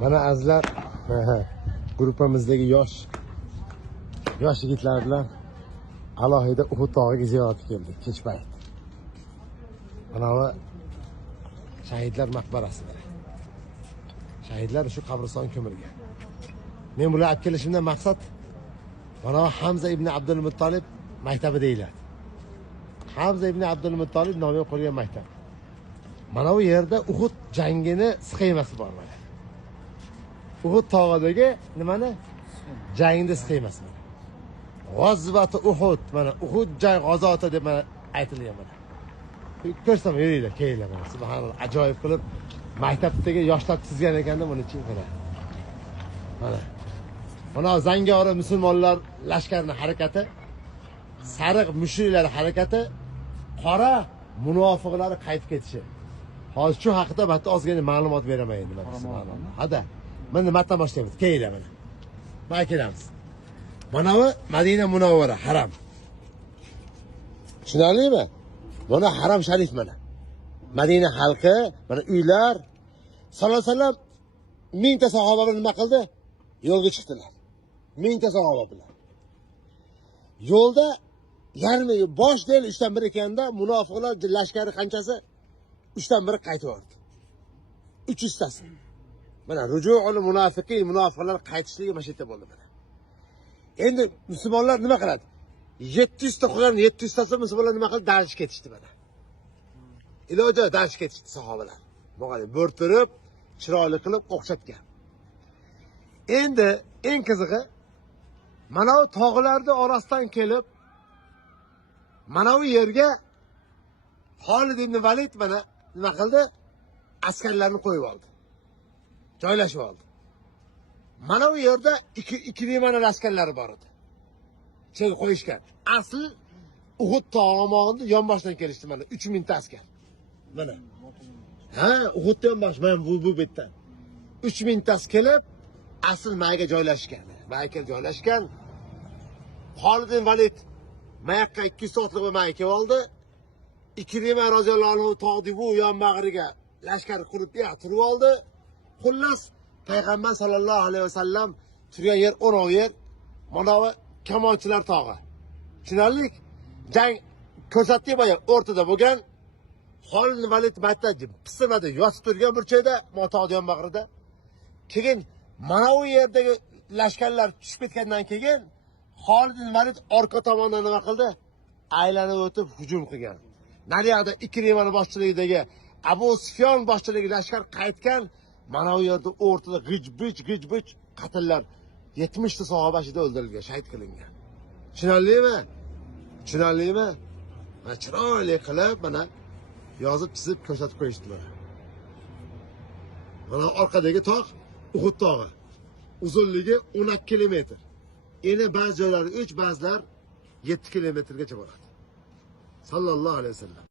Mana azizlar, gruppamizdagi yosh yigitlar bilan alohida Uhud tog'iga ziyoratga keldik kech payt. Mana bu shahidlar maqbarasi. Shahidlar shu qabriston ko'milgan. Men bularni olib kelishimdan maqsad mana Hamza ibn Abdul Muttolib maktabi deyiladi. Hamza ibn Abdul Muttolib nomiga qo'yilgan maktab. Mana bu yerda Uhud jangini sxemasi bor mana. Uhud tog'idagi nimani? Jangni sxemasi. G'azvati Uhud, mana Uhud jang g'azoti deb mana aytilgan mana. Ko'rsam yuringlar, kelinglar mana. Subhanalloh, ajoyib qilib maktabdagi yoshlar chizgan ekanda buni-chi mana. Mana zangori musulmonlar lashkarining harakati, sariq mushriklar harakati, qora munofiqlar qaytib ketishi. Hozir shu haqida bitta ozgina ma'lumot beraman endi mana. Subhanalloh. Hada. Mana nimadan boshlaymiz? Kelinglar mana. Mana kelamiz. Mana bu Madina Munawvara haram. Tushunarlimi? Mana haram sharif mana. Madina xalqi, mana uylar sallallohu alayhi vasallam mingta sahoba bilan nima qildi? Yo'lga chiqdilar. Mingta sahoba bilan. Yo'lda yarmi bosh del 3dan 1 ekanda munofiqlar lashkari qanchasi? 3dan 1 qaytib o'tdi. 300 tasi. Mana rujuul munofiqin, munofiqlar qaytishligi mana shu yerda bo'ldi mana. Endi musulmonlar nima qiladi? 700 ta qolgan 700 tasi musulmonlar nima qildi? Darsh ketishdi mana. Iloji darsh ketishdi sahobalar. Bo'g'ali bo'rtirib, chiroyli qilib o'xshatgan. Endi eng qizig'i mana bu tog'larning orasidan kelib mana bu yerga Xolid ibn Valid mana nima qildi? Askarlarni qo'yib oldi. Joylashib oldi. Mana bu yerda ikki limana askarlari bor edi. Chega qo'yishgan. Asl Uhud tomonidan yonboshdan kelishdi mana 3000 ta askar. Mana. Ha, Uhuddan yonbosh mana bu betdan. 3000 ta kelib asl mayga joylashgan. Mayga joylashgan. Xolid ibn Valid mayaqqa 200 soatlik mayga kelib oldi. Ikrima roziyallohu anhu tog'di bu yonbag'riga lashkar qurib turib oldi. Xullas payg'ambar sallallohu alayhi vasallam turgan yer 10 yer. Mana bu kamonchilar tog'i. Tushunarlik? Jang ko'rsatdik boya o'rtada bo'lgan. Xolid ibn Valid mattajib pismada yotib turgan burchakda motog'di yonbag'rida. Keyin mana bu yerdagi lashkarlar tushib ketgandan keyin Xolid ibn Valid orqa tomondan nima qildi? Aylanib o'tib hujum qilgan. Nariyada Ikrimani boshchiligidagi Abu Sufyon boshchiligidagi lashkar qaytgan. Mana bu yerda o'rtada g'ij-bij qatllar 70 ta sahoba ichida o'ldirilgan, shahid qilingan. Tushunarlimi? Tushunarlimi? Mana chiroyli qilib mana yozib chizib ko'rsatib qo'yishdilar. Mana orqadagi tog' Uhud tog'i. Uzunligi 12 kilometr. Endi ba'zi joylari 3, ba'zilar 7 kilometrgacha boradi. Sallallohu alayhi vasallam.